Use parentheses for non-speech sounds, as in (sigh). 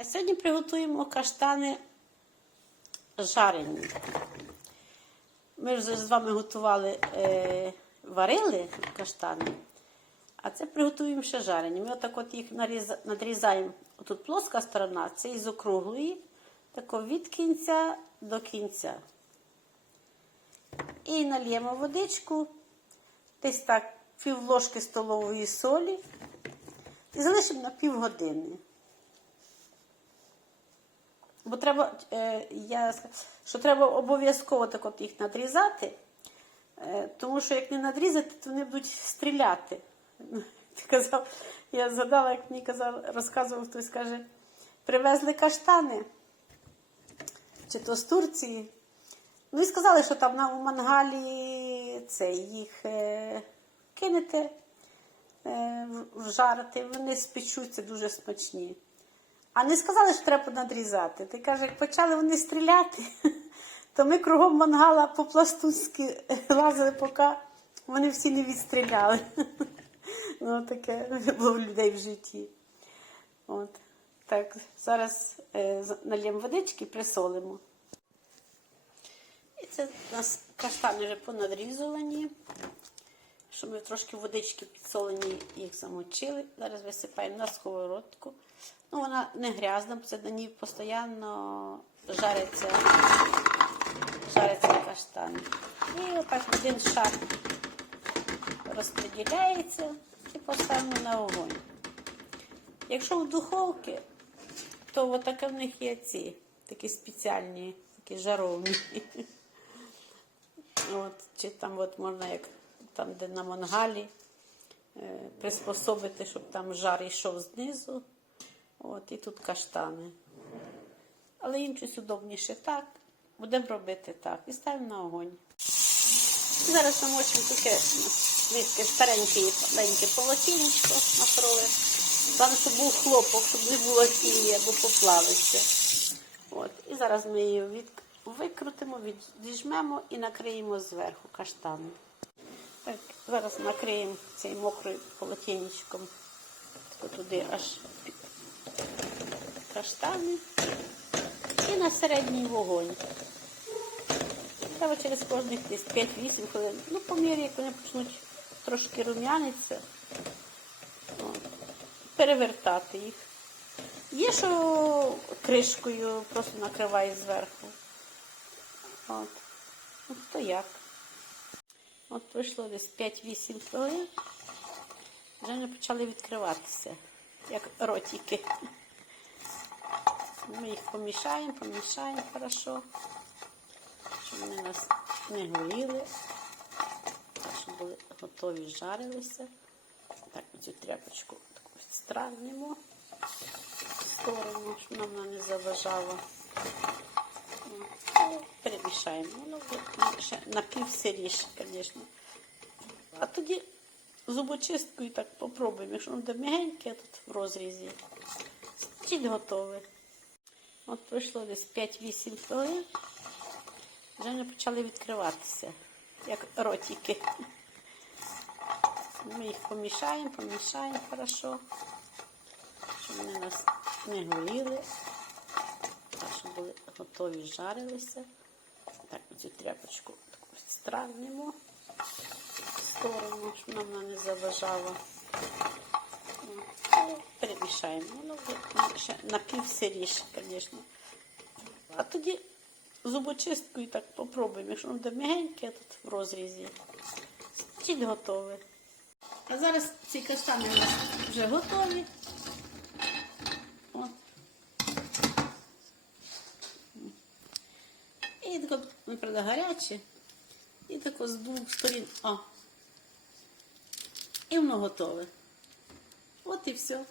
А сьогодні приготуємо каштани жарені. Ми вже з вами готували, е, варили каштани, а це приготуємо ще жарені. Ми отак от їх надрізаємо. Тут плоска сторона, це із округлої, тако від кінця до кінця. І нальємо водичку, десь так пів ложки столової солі. І залишимо на півгодини. Бо треба, е, я, що треба обов'язково так от їх надрізати, е, тому що як не надрізати, то вони будуть стріляти. (laughs) Ти казав, я згадала, як мені казав, розказував хтось, каже, привезли каштани, чи то з Турції. Ну і сказали, що там на у мангалі це, їх е, кинете е, вжарити, вони спечуться дуже смачні. А не сказали, що треба надрізати. Ти каже, як почали вони стріляти, (laughs) то ми кругом мангала по-пластунськи (laughs) лазили, поки вони всі не відстріляли. (laughs) Ну, таке було в людей в житті. От. Так, зараз е, нальємо водички, присолимо. І це у нас каштани вже понадрізувані. Що ми трошки водички підсолені їх замочили. Зараз висипаємо на сковородку. Ну, вона не грязна, це на ній постійно жариться, жариться каштани. І отак один шар розподіляється і поставимо на огонь. Якщо в духовці, то отаке в них є ці такі спеціальні, такі жаровні. (laughs) От, чи там от можна як там, де на мангалі, е, приспособити, щоб там жар йшов знизу. От, і тут каштани. Але їм удобніше так. Будемо робити так. І ставимо на огонь. Зараз намочимо таке таке стареньке маленьке полотінечко махрове. Там, щоб був хлопок, щоб не було філії або поплавиться. От. І зараз ми її від... викрутимо, відіжмемо і накриємо зверху каштаном. Так, зараз накриємо цей мокрим полотенечком туди аж каштани і на середній вогонь. Треба через кожних 5-8 хвилин. Ну, по мірі, як вони почнуть трошки рум'янитися, перевертати їх. Є, що кришкою просто накриває зверху. От. Ну, хто як. От пройшло десь 5-8 хвилин. Вже вони почали відкриватися, як ротики. Ми їх помішаємо, помішаємо хорошо, щоб вони нас не горіли, щоб були готові жарилися. Так, цю тряпочку таку відстранимо в сторону, щоб нам вона не заважала. Перемішаємо. Воно буде ще напівсиріше, звісно. А тоді зубочисткою так попробуємо. Якщо воно м'ягеньке тут в розрізі, стіль готове. От пройшло десь 5-8 хвилин. Вже вони почали відкриватися, як ротики. Ми їх помішаємо, помішаємо хорошо, щоб вони нас не горіли, були готові жарилися. Так, цю тряпочку відстранимо в сторону, щоб нам не заважала. Перемішаємо. Воно ще напівсиріше, звісно. А тоді зубочисткою так попробуємо. Якщо воно м'ягеньке тут в розрізі, стіль готове. А зараз ці каштани у нас вже готові. І тако, ну, правда, гаряче. І тако з двох сторін. А. І воно готове. От і все.